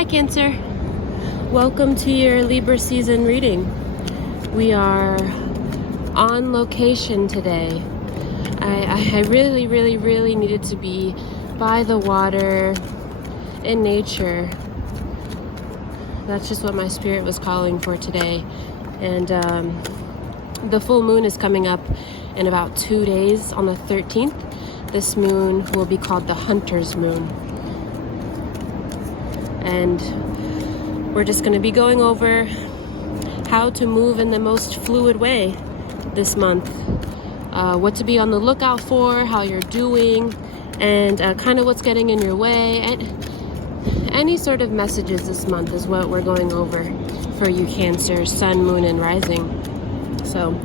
Hi Cancer, welcome to your Libra season reading. We are on location today. I really needed to be by the water, in nature. That's just what my spirit was calling for today. And the full moon is coming up in about 2 days on the 13th. This moon will be called the Hunter's Moon. And we're just going to be going over how to move in the most fluid way this month. What to be on the lookout for, how you're doing, and kind of what's getting in your way. And any sort of messages this month is what we're going over for you Cancer, Sun, Moon, and Rising. So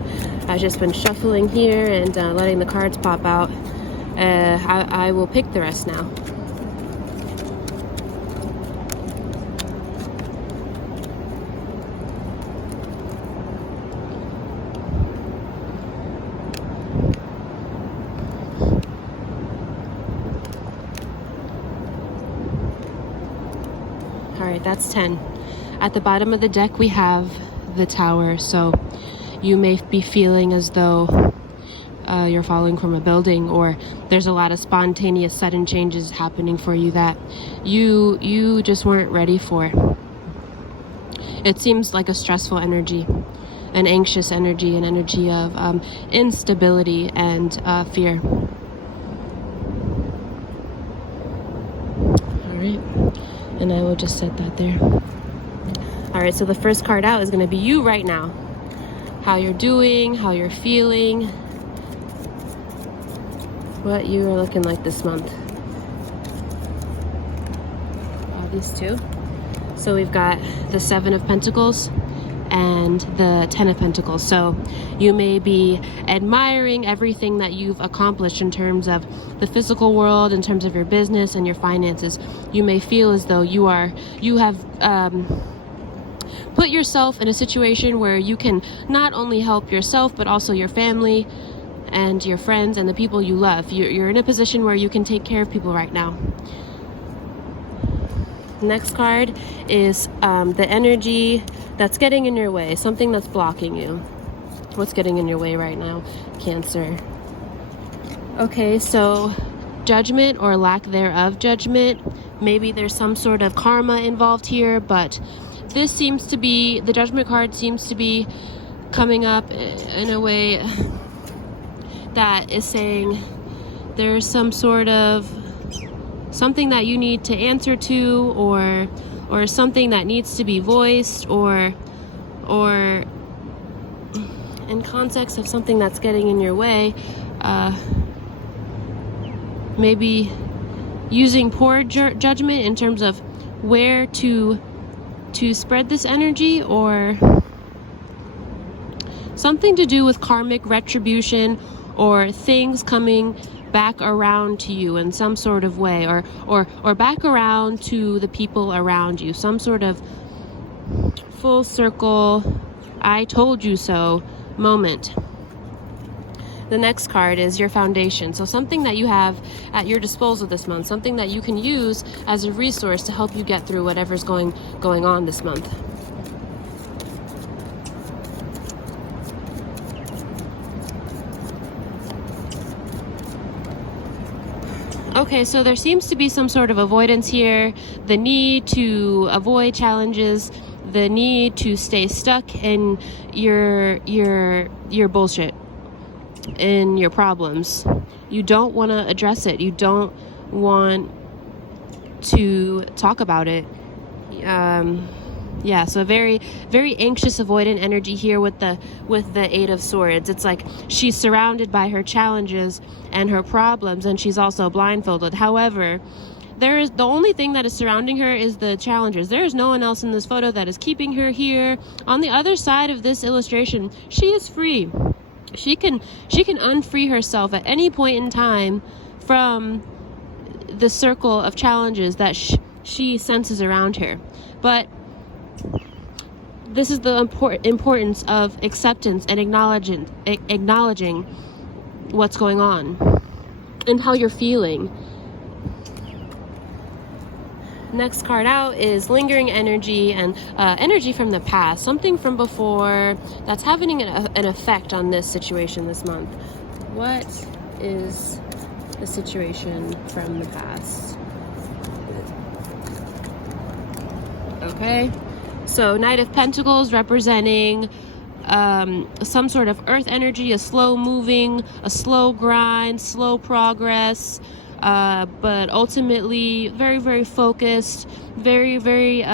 I've just been shuffling here and letting the cards pop out. I will pick the rest now. All right, that's 10. At the bottom of the deck, we have the Tower. So you may be feeling as though you're falling from a building, or there's a lot of spontaneous, sudden changes happening for you that you just weren't ready for. It seems like a stressful energy, an anxious energy, an energy of instability and fear. All right. And I will just set that there. All right, so the first card out is going to be you right now. How you're doing, how you're feeling, what you are looking like this month. All these two. So we've got the 7 of Pentacles and the 10 of Pentacles. So you may be admiring everything that you've accomplished in terms of the physical world, in terms of your business and your finances. You may feel as though you have put yourself in a situation where you can not only help yourself, but also your family and your friends and the people you love. You're in a position where you can take care of people right now. Next card is the energy that's getting in your way, something that's blocking you. What's getting in your way right now, Cancer? Okay, so judgment or lack thereof judgment. Maybe there's some sort of karma involved here, but this seems to be, the Judgment card seems to be coming up in a way that is saying there's some sort of something that you need to answer to, or something that needs to be voiced, or in context of something that's getting in your way. Maybe using poor judgment in terms of where to spread this energy, or something to do with karmic retribution, or things coming back around to you in some sort of way, or back around to the people around you, some sort of full circle I told you so moment. The next card is your foundation. So something that you have at your disposal this month, something that you can use as a resource to help you get through whatever's going on this month. Okay, so there seems to be some sort of avoidance here, the need to avoid challenges, the need to stay stuck in your bullshit, in your problems. You don't want to address it. You don't want to talk about it. Yeah, so very anxious, avoidant energy here with the 8 of Swords. It's like she's surrounded by her challenges and her problems, and she's also blindfolded. However, the only thing that is surrounding her is the challenges. There is no one else in this photo that is keeping her here. On the other side of this illustration, she is free. She can unfree herself at any point in time from the circle of challenges that she senses around her. But this is the importance of acceptance and acknowledging what's going on and how you're feeling. Next card out is lingering energy and energy from the past, something from before that's having an effect on this situation this month. What is the situation from the past? Okay, so Knight of Pentacles representing some sort of earth energy, a slow moving, a slow grind, slow progress, but ultimately very, very focused, very, very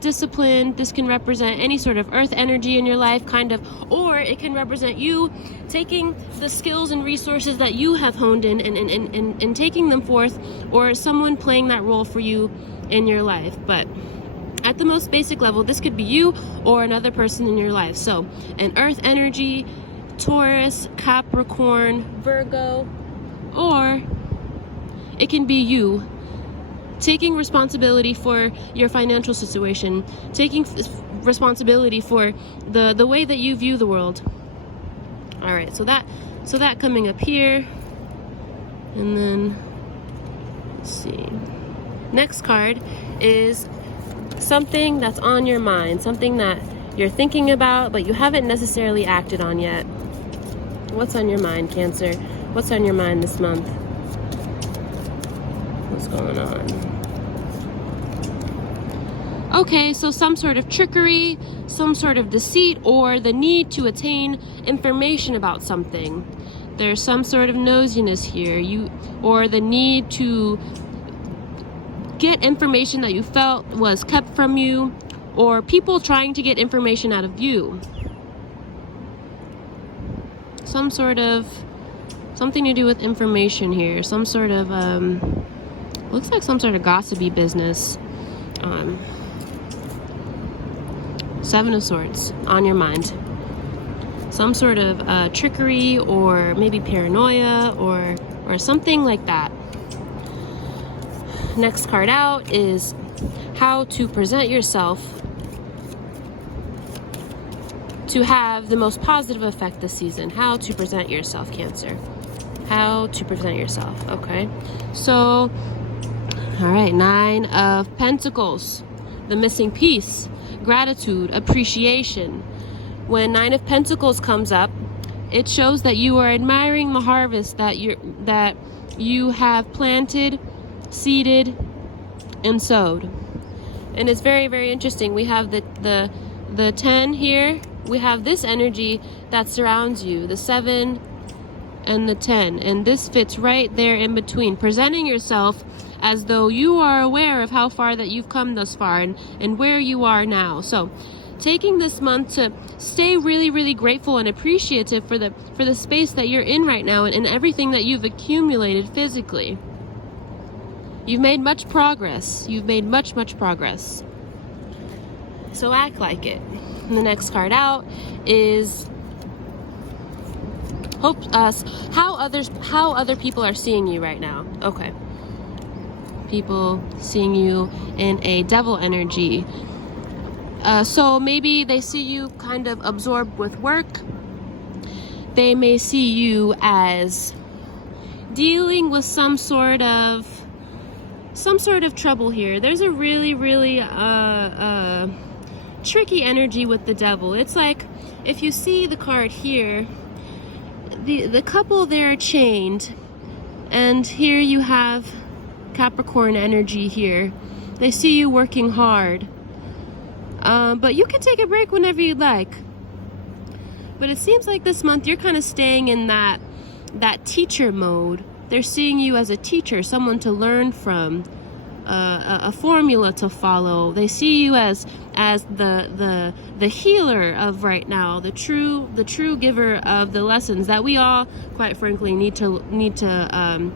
disciplined. This can represent any sort of earth energy in your life, kind of, or it can represent you taking the skills and resources that you have honed in and taking them forth, or someone playing that role for you in your life. But at the most basic level, this could be you or another person in your life. So an earth energy, Taurus, Capricorn, Virgo, or it can be you taking responsibility for your financial situation, taking responsibility for the way that you view the world. All right, so that coming up here, and then let's see. Next card is something that's on your mind, something that you're thinking about but you haven't necessarily acted on yet. What's on your mind, Cancer? What's on your mind this month? What's going on? Okay, so some sort of trickery, some sort of deceit, or the need to attain information about something. There's some sort of nosiness here, or the need to get information that you felt was kept from you, or people trying to get information out of you. Some sort of something to do with information here, some sort of looks like some sort of gossipy business. Seven of Swords on your mind. Some sort of trickery, or maybe paranoia, or something like that. Next card out is how to present yourself to have the most positive effect this season. How to present yourself, Cancer. How to present yourself. Okay, so all right, Nine of Pentacles, the missing piece, gratitude, appreciation. When Nine of Pentacles comes up, it shows that you are admiring the harvest that you have planted, seeded, and sowed. And it's very, very interesting. We have the 10 here. We have this energy that surrounds you, the 7 and the 10, and this fits right there in between, presenting yourself as though you are aware of how far that you've come thus far and where you are now. So taking this month to stay really, really grateful and appreciative for the space that you're in right now, and everything that you've accumulated physically. You've made much progress. You've made much, much progress. So act like it. And the next card out is how other people are seeing you right now. Okay. People seeing you in a devil energy. So maybe they see you kind of absorbed with work. They may see you as dealing with some sort of trouble here. There's a really, really tricky energy with the devil. It's like, if you see the card here, the couple there are chained, and here you have Capricorn energy here. They see you working hard, but you can take a break whenever you'd like. But it seems like this month you're kind of staying in that teacher mode. They're seeing you as a teacher, someone to learn from, a formula to follow. They see you as the healer of right now, the true giver of the lessons that we all, quite frankly, need to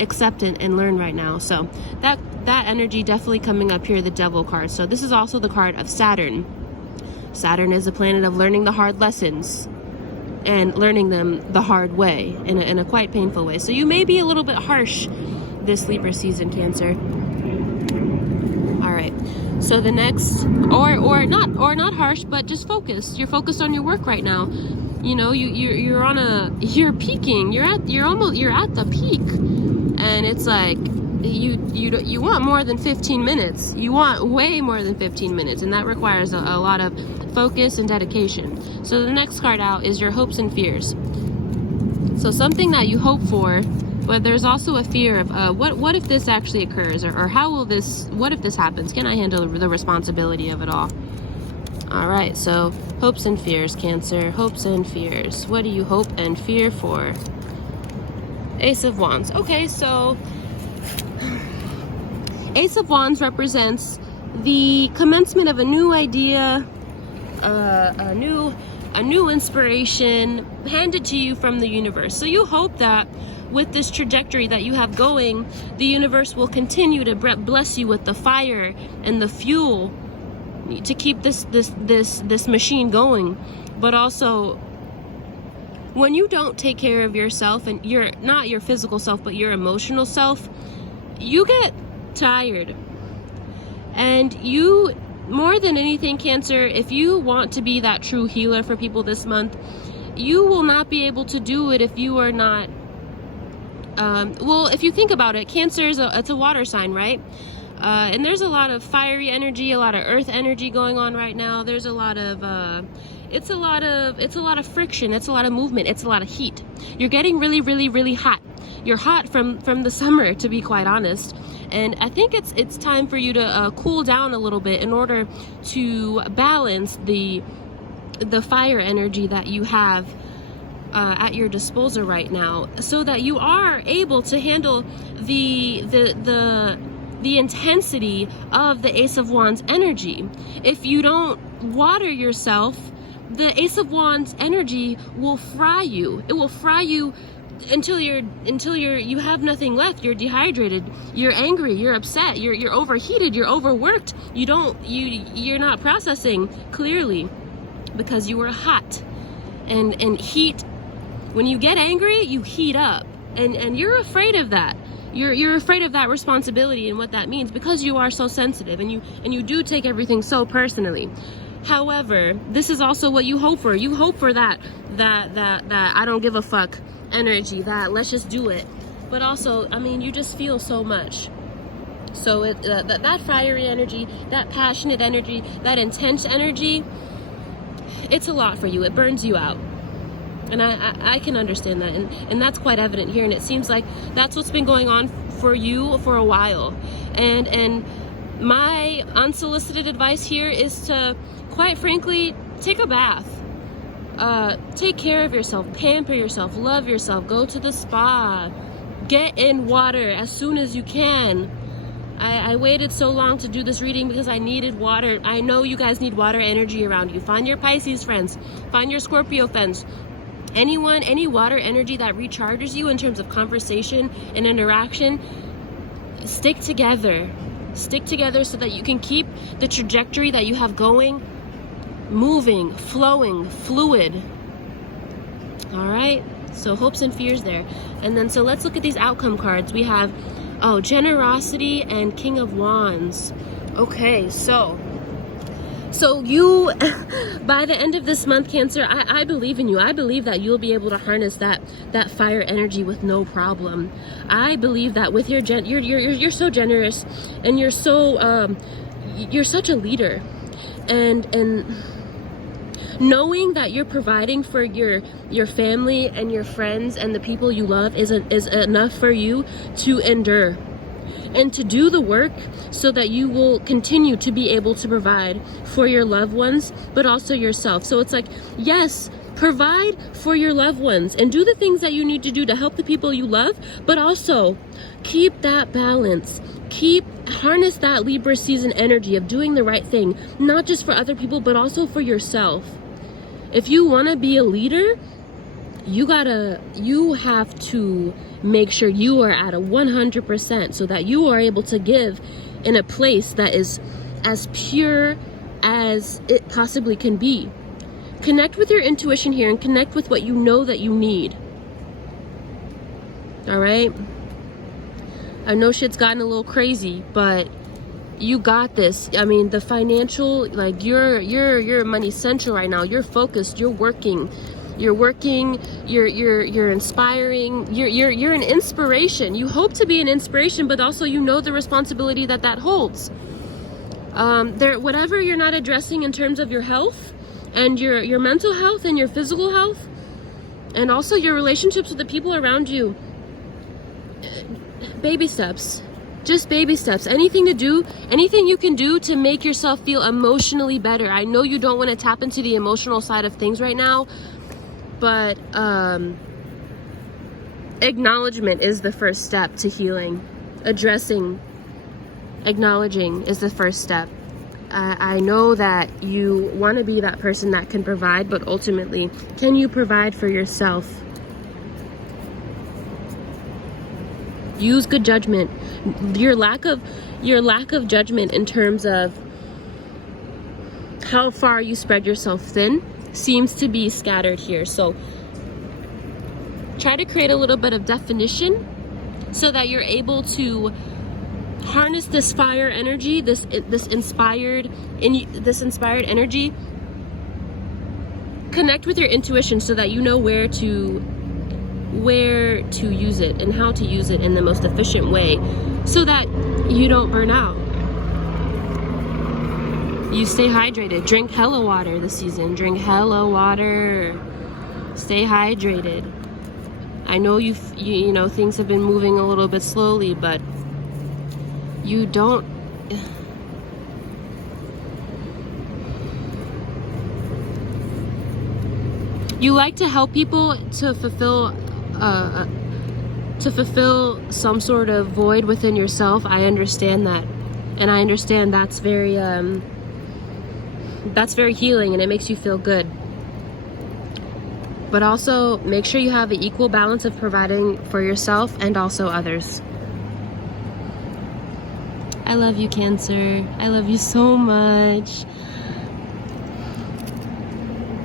accept and learn right now. So that energy definitely coming up here, the devil card. So this is also the card of Saturn. Saturn is a planet of learning the hard lessons and learning them the hard way, in a quite painful way. So you may be a little bit harsh this Libra season, Cancer. All right. So the next, or not harsh, but just focused. You're focused on your work right now. You know, you're peaking. You're at the peak, and it's like you want more than 15 minutes. You want way more than 15 minutes, and that requires a lot of focus and dedication. So the next card out is your hopes and fears. So something that you hope for, but there's also a fear of what if this actually occurs, or how will this, what if this happens? Can I handle the responsibility of it all? All right, so hopes and fears, Cancer. Hopes and fears. What do you hope and fear for? Ace of Wands. Okay, so Ace of Wands represents the commencement of a new idea, a new inspiration handed to you from the universe. So you hope that with this trajectory that you have going, the universe will continue to bless you with the fire and the fuel to keep this machine going. But also, when you don't take care of yourself, and you're not your physical self but your emotional self, you get tired. And you, more than anything, Cancer, if you want to be that true healer for people this month, you will not be able to do it if you are not well, if you think about it, Cancer is it's a water sign, right? And there's a lot of fiery energy, a lot of earth energy going on right now. There's a lot of it's a lot of friction, it's a lot of movement, it's a lot of heat. You're getting really hot. You're hot from the summer, to be quite honest. And I think it's time for you to cool down a little bit in order to balance the fire energy that you have at your disposal right now, so that you are able to handle the intensity of the Ace of Wands energy. If you don't water yourself, the Ace of Wands energy will fry you. It will fry you until you have nothing left. You're dehydrated, you're angry, you're upset, you're overheated, you're overworked. You're not processing clearly because you were hot. And heat, when you get angry, you heat up, and you're afraid of that. You're afraid of that responsibility and what that means, because you are so sensitive, and you do take everything so personally. However, this is also what you hope for. You hope for that I don't give a fuck energy, that let's just do it. But also, I mean, you just feel so much. So that fiery energy, that passionate energy, that intense energy, it's a lot for you. It burns you out. And I can understand that, and that's quite evident here, and it seems like that's what's been going on for you for a while. And my unsolicited advice here is to, quite frankly, take a bath. Take care of yourself, pamper yourself, love yourself, go to the spa, get in water as soon as you can. I waited so long to do this reading because I needed water. I know you guys need water energy around you. Find your Pisces friends, find your Scorpio friends. Any water energy that recharges you in terms of conversation and interaction. Stick together so that you can keep the trajectory that you have going, moving, flowing, fluid. All right, so hopes and fears there. And then, so let's look at these outcome cards. We have, generosity and King of Wands. Okay, so you, by the end of this month, Cancer, I believe in you. I believe that you'll be able to harness that fire energy with no problem. I believe that with you're so generous, and you're such a leader, and knowing that you're providing for your family and your friends and the people you love is enough for you to endure and to do the work, so that you will continue to be able to provide for your loved ones, but also yourself. So it's like, yes, provide for your loved ones and do the things that you need to do to help the people you love, but also keep that balance. Harness that Libra season energy of doing the right thing, not just for other people, but also for yourself. If you want to be a leader, you have to make sure you are at a 100%, so that you are able to give in a place that is as pure as it possibly can be. Connect with your intuition here, and connect with what you know that you need. All right? I know shit's gotten a little crazy, but you got this. I mean, the financial, like, you're money central right now. You're focused, you're working. you're working, you're inspiring, you're an inspiration. You hope to be an inspiration, but also you know the responsibility that that holds. Whatever you're not addressing in terms of your health and your mental health and your physical health, and also your relationships with the people around you, baby steps. Just baby steps. Anything you can do to make yourself feel emotionally better. I know you don't want to tap into the emotional side of things right now, but acknowledgement is the first step to healing. Acknowledging is the first step. I know that you want to be that person that can provide, but ultimately, can you provide for yourself? Use good judgment. Your lack of judgment in terms of how far you spread yourself thin seems to be scattered here. So try to create a little bit of definition so that you're able to harness this fire energy, this inspired energy. Connect with your intuition so that you know where to use it and how to use it in the most efficient way so that you don't burn out. You stay hydrated. Drink hella water this season. Drink hella water. Stay hydrated. I know you know things have been moving a little bit slowly, but you don't. You like to help people to fulfill some sort of void within yourself. I understand that, and I understand that's very healing, and it makes you feel good. But also make sure you have an equal balance of providing for yourself and also others. I love you, Cancer. I love you so much.